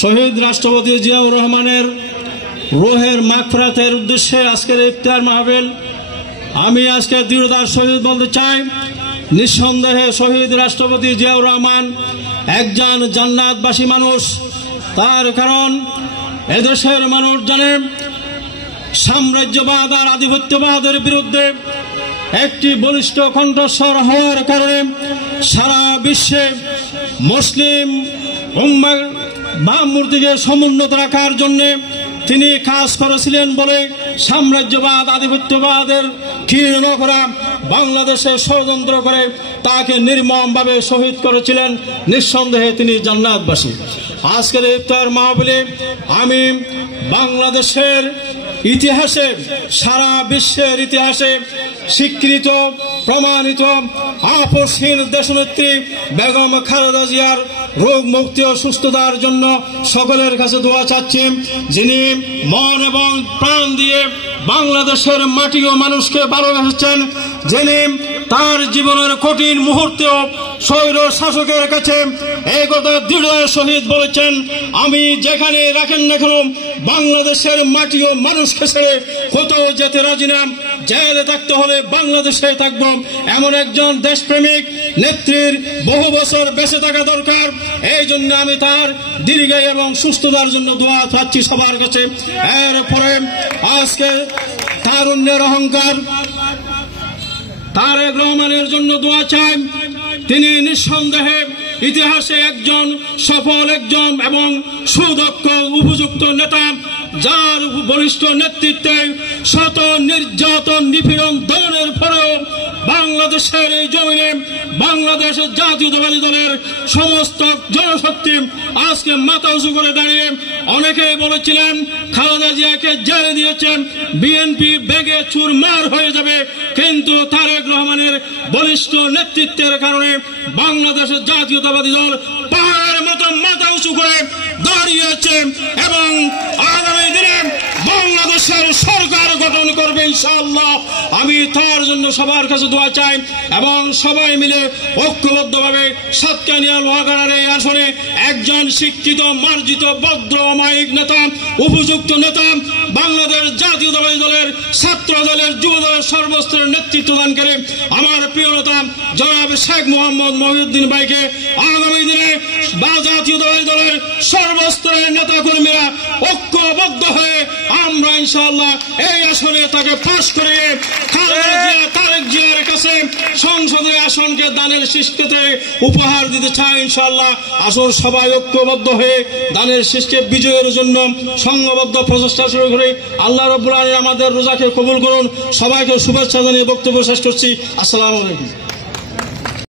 শহীদ রাষ্ট্রপতি জিয়াউর রহমানের রুহের মাগফিরাতের উদ্দেশ্যে আজকের ইফতার মাহফিল। আমি আজকে দৃঢ়তার সহিত বলতে চাই, নিঃসন্দেহে শহীদ রাষ্ট্রপতি জিয়াউর রহমান একজন জান্নাতবাসী মানুষ। তার কারণ এদেশের মানুষ জানে, সাম্রাজ্যবাদ আর আধিপত্যবাদের বিরুদ্ধে একটি বলিষ্ঠ কণ্ঠস্বর হওয়ার কারণে সারা বিশ্বে মুসলিম উম্মার ভাবমূর্তিকে সমুন্নত রাখার জন্য তিনি কাজ করেছিলেন বলে সাম্রাজ্যবাদ আধিপত্যবাদের ক্ষীণ করা বাংলাদেশে ষড়যন্ত্র করে তাকে নির্মমভাবে শহীদ করেছিলেন। নিঃসন্দেহে তিনি জান্নাতবাসী। আজকের ইফতার মাহফিলে আমি বাংলাদেশের ইতিহাসে, সারা বিশ্বের ইতিহাসে স্বীকৃত প্রমাণিত আপসহীন দেশনেত্রী বেগম খালেদা জিয়ার রোগ মুক্তি ও সুস্থতার জন্য সকলের কাছে দোয়া চাচ্ছি, যিনি মন এবং প্রাণ দিয়ে বাংলাদেশের মাটি ও মানুষকে ভালোবেসেছেন, যিনি তার জীবনের কঠিন মুহূর্তেও স্বৈর শাসকের কাছে এই কথা দৃঢ়তার সহিত বলেছেন, আমি যেখানে রাখেন না কেন বাংলাদেশের মাটি ও মানুষকে ছেড়ে কোথাও যেতে রাজি না, জেলে থাকতে হলে বাংলাদেশে থাকব। এমন একজন দেশপ্রেমিক নেত্রীর বহু বছর বেঁচে থাকা দরকার। এই জন্য আমি তার দীর্ঘায়ু এবং সুস্থতার জন্য দোয়া চাচ্ছি সবার কাছে। এরপরে আজকে তারুণ্যের অহংকার তারেক রহমানের জন্য দোয়া চাই। তিনি নিঃসন্দেহে ইতিহাসে একজন সফল একজন এবং সুদক্ষ উপযুক্ত নেতা, যার বলিষ্ঠ নেতৃত্বে শত নির্যাতন নিপীড়ন দমনের পরেও বাংলাদেশের এই জমিনে বাংলাদেশের জাতীয়তাবাদী দলের সমস্ত জনশক্তি আজকে মাথা উঁচু করে দাঁড়িয়ে, অনেকেই বলেছিলেন খালেদা জিয়াকে জেলে দিয়েছেন, বিএনপি বেগে চুরমার হয়ে যাবে, কিন্তু তারেক রহমানের বলিষ্ঠ নেতৃত্বের কারণে বাংলাদেশের জাতীয়তাবাদী দল পাহাড়ের মতো মাথা উঁচু করে দাঁড়িয়েছে এবং আগামী দিনে বাংলাদেশের সরকার গঠন করবে ইনশাআল্লাহ। আমি তার জন্য সবার কাছে দোয়া চাই এবং সবাই মিলে ঐক্যবদ্ধভাবে সাতকানিয়া লোহাগাড়ার এই আসনে একজন শিক্ষিত মার্জিত ভদ্র অমায়িক নেতা, উপযুক্ত নেতা, বাংলাদেশ জাতীয়তাবাদী দলের ছাত্র দলের যুব দলের সর্বস্তরের নেতৃত্ব দান করে আমার প্রিয় নেতা জনাব শেখ মোহাম্মদ মহিউদ্দিন ভাইকে আগামী দিনে জাতীয়তাবাদী দলের সর্বস্তরের নেতা কর্মীরা ঐক্যবদ্ধ হয়ে আমরা ইনশাআল্লাহ এই আসনে তাকে পাশ করে তারেক জিয়ার কাছে সংসদের আসনকে দানের শীষকে উপহার দিতে চাই ইনশাআল্লাহ। আসল সবাই ঐক্যবদ্ধ হয়ে দানের শীষকে বিজয়ের জন্য সংঘবদ্ধ প্রচেষ্টা শুরু করে আল্লাহ রাব্বুল আলামিন আমাদের রোজাকে কবুল করুন। সবাইকে শুভেচ্ছা জানিয়ে বক্তব্য শেষ করছি। আসসালামু আলাইকুম।